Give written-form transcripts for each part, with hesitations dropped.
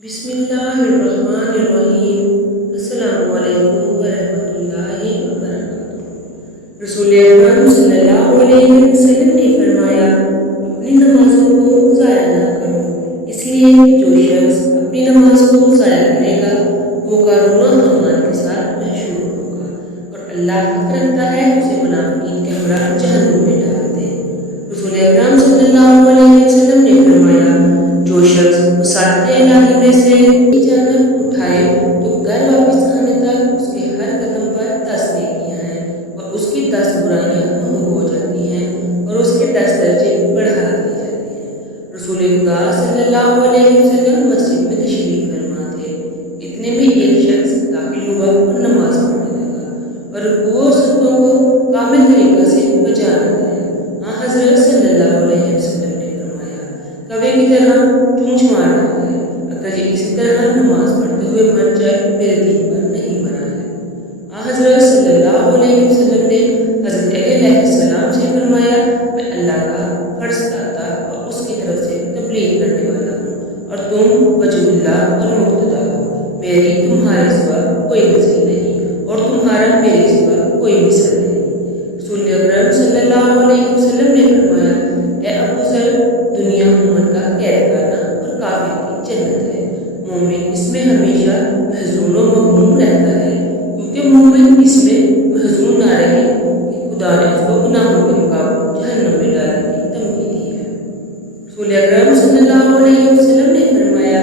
بسم اللہ الرحمن الرحیم۔ السلام علیکم ورحمۃ اللہ وبرکاتہ۔ رسول اکرم صلی اللہ علیہ وسلم نے فرمایا، اپنی نمازوں کو ضائع نہ کرو، اس لیے کہ جو شخص اپنی نماز کو ضائع کرے گا وہ کرونا رحمان کے ساتھ محشور ہوگا، اور اللہ حق رکھتا ہے اسے منافقین کے ہمراہ جہنم میں ڈال دے۔ رسول اکرم صلی اللہ علیہ وسلم نے فرمایا، جو شخص مساجد الہی میں سے اجازت اٹھائے تو گھر واپس آنے تک اس کے ہر قدم پر 10 نیکیاں ہیں، اور اس کی 10 برائیاں محو ہو جاتی ہیں، اور اس کے 10 درجے بڑھا دیے جاتے ہیں۔ رسول خدا صلی اللہ علیہ وسلم مسجد میں تشریف فرما تھے، اتنے میں ایک شخص داخل ہوا اور نماز پڑھنے لگا، اور وہ سجدوں کو کامل طریقہ سے بجا رہا ہے۔ حضرت صلی اللہ علیہ وسلم نے فرمایا، کوے کی طرح چونچ مار رہا ہے، اگر یہ اسی طرح نماز پڑھتے ہوئے مر جائے میرے دین پر نہیں بنا ہے۔ حضرت صلی اللہ علیہ وسلم نے حضرت علیہ السلام سے فرمایا، میں اللہ کا فرض داتا اور اس کی طرف سے تبلیغ کرنے والا ہوں، اور تم وجہ اللہ اور مقتدا ہو، میری تمہارے سوا کوئی نظیر نہیں، اور تمہارا میرے سوا کوئی مثل نہیں۔ رسول اکرم صلی اللہ علیہ وسلم نے فرمایا، اے ابو ذر، دنیا مومن کا قید خانہ اور کافر کی جنت ہے۔ مومن اس میں ہمیشہ محزون و مغموم رہتا ہے، کیونکہ مومن اس میں محزون نہ رہے کہ خدا نے اس کو گناہوں کے مقابل جہنم میں ڈالنے کی دھمکی دی ہے۔ رسول اکرم صلی اللہ علیہ وسلم نے فرمایا،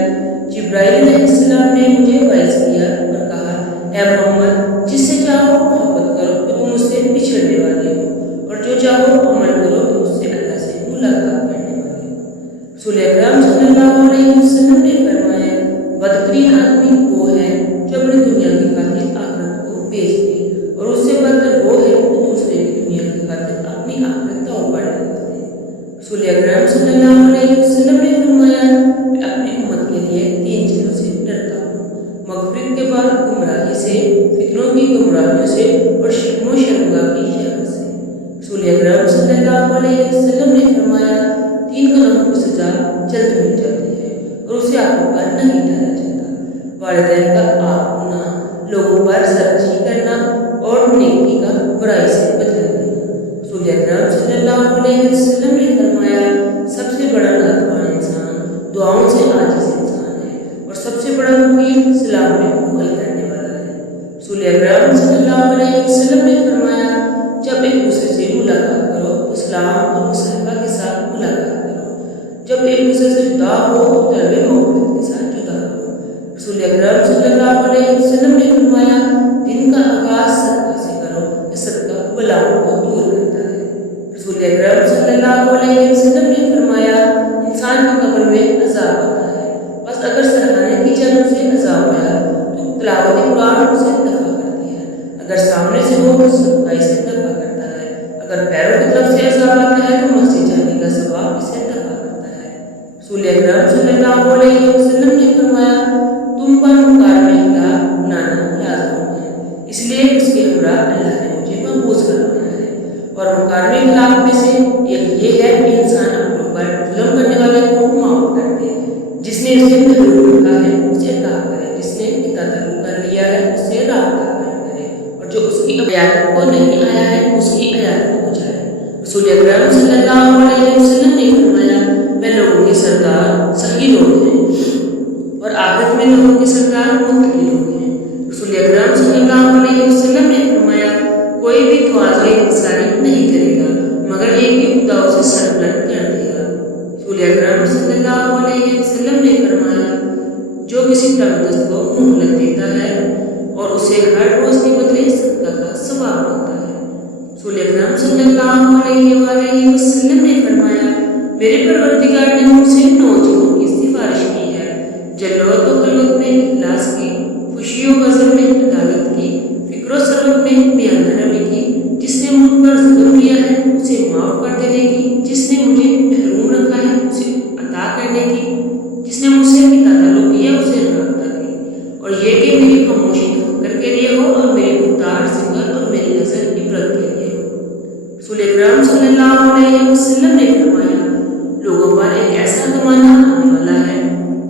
جبرائیل علیہ السلام نے مجھے وعظ کیا اور کہا، اے محمد، جس سے چاہو محبت کرو تو تم اس سے بچھڑنے والے ہو، اور جو چاہو عمل کرو تو اس سے اللہ سے ملاقات کرنے والے ہو۔ رسول اکرم صلی اللہ علیہ وسلم نے فرمایا، بدترین آدمی وہ ہے جو اپنی دنیا کی خاطر آخرت کو بیچ دے، اور اس سے بدتر وہ ہے جو دوسرے کی دنیا کی خاطر اپنی آخرت توڑ ڈالتا ہے۔ رسول اکرم صلی اللہ علیہ وسلم نے فرمایا، میں اپنی امت کے لیے 3 چیزوں سے ڈرتا ہوں، مغفرت کے بعد گمراہی سے، فتنوں کی گمراہیوں سے، اور شرم و شرمگاہ کی شرم سے۔ رسول اکرم صلی اللہ علیہ وسلم نے فرمایا، 3 گناہوں کی سزا جلد مل جاتی ہے اور اسے آنکھوں پر نہیں ڈالا جاتا، والدین کا آپ ہونا، لوگوں پر سرکشی کرنا، اور نیکی کا برائی سے بدلا دینا۔ رسول اکرم صلی اللہ علیہ وسلم نے فرمایا، سب سے بڑا ناتوان انسان دعاؤں سے عاجز انسان ہے، اور سب سے بڑا وکیل صلاح میں بخل کرنے والا ہے۔ رسول اکرم صلی اللہ علیہ وسلم نے فرمایا، جب ایک دوسرے سے ملاقات کرو تو سلام اور مصافحہ کے ساتھ ملاقات کرو، جب ایک دوسرے سے جدا ہو تو طلب مغفرت کے ساتھ جدا ہو۔ رسول اکرم صلی اللہ علیہ وسلم نے فرمایا، دن کا آغاز صدقہ سے کرو، یہ صدقہ بلاؤں کو دور کرتا ہے۔ رسول اکرم صلی اللہ علیہ وسلم نے فرمایا، انسان کی قبر میں عذاب ہوتا ہے، بس اگر سرحانے کی جانب سے عذاب آیا تو تلاوت قرآن اسے دفع کرتی ہے، اگر سامنے سے ہو تو صدقہ اسے دفع کرتا ہے، اگر پیروں کی طرف سے عذاب آتا ہے تو مسجد جانے کا ثواب اسے دفع کرتا ہے۔ رسول اکرم صلی اللہ علیہ وسلم نے فرمایا، تم پر مکالمے کا بنانا لازم ہے، اس لیے اس کے ہمراہ اللہ نے مجھے محفوظ کروایا ہے، اور مکالمے خلاف میں سے ایک یہ ہے کہ انسان اپنے پر ظلم کرنے والے کو معاف کر دے، جس نے اسے محروم رکھا ہے اسے عطا کرے، جس نے تعلق کر لیا ہے اس سے رابطہ قائم کرے، اور جو اس کی عیادت کو نہیں آیا ہے اس کی عیادت کو جائے۔ رسول اکرم صلی اللہ علیہ وسلم نے فرمایا، میں لوگوں کے سردار صحیح لوگ ہیں، اور آخرت میں لوگوں کے سردار متقی لوگ ہیں۔ رسول اکرم صلی اللہ علیہ وسلم نے فرمایا، کوئی بھی تواضع انسانی نہیں کرے گا مگر یہ کہ خدا اسے سربلند کر دے گا۔ رسول اکرم صلی اللہ علیہ وسلم نے فرمایا، جو کسی تنگ دست کو مہلت دیتا ہے اور اسے ہر روز کے بدلے صدقہ کا ثواب ملتا ہے۔ رسول اکرم صلی اللہ علیہ وآلہ وسلم نے فرمایا، میرے پروردگار نے مجھ سے 9 چیزوں کی سفارش کی ہے، جلوت و خلوت میں اخلاص کی، خوشی و غضب میں عدالت کی، فکر و ثروت میں میانہ روی کی، جس نے مجھ پر ظلم کیا ہے اسے معاف کر دینے کی، جس نے مجھے محروم رکھا ہے اسے عطا کرنے کی، جس نے مجھ سے تعلق کیا اسے رابطہ کی، اور یہ کہ میری خاموشی تفکر کے لیے ہو اور میری گفتار ذکر اور میری نظر عبرت کے لیے ہو۔ رسول اکرم صلی اللہ علیہ وسلم نے فرمایا، لوگوں پر ایک ایسا زمانہ آنے والا ہے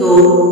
2,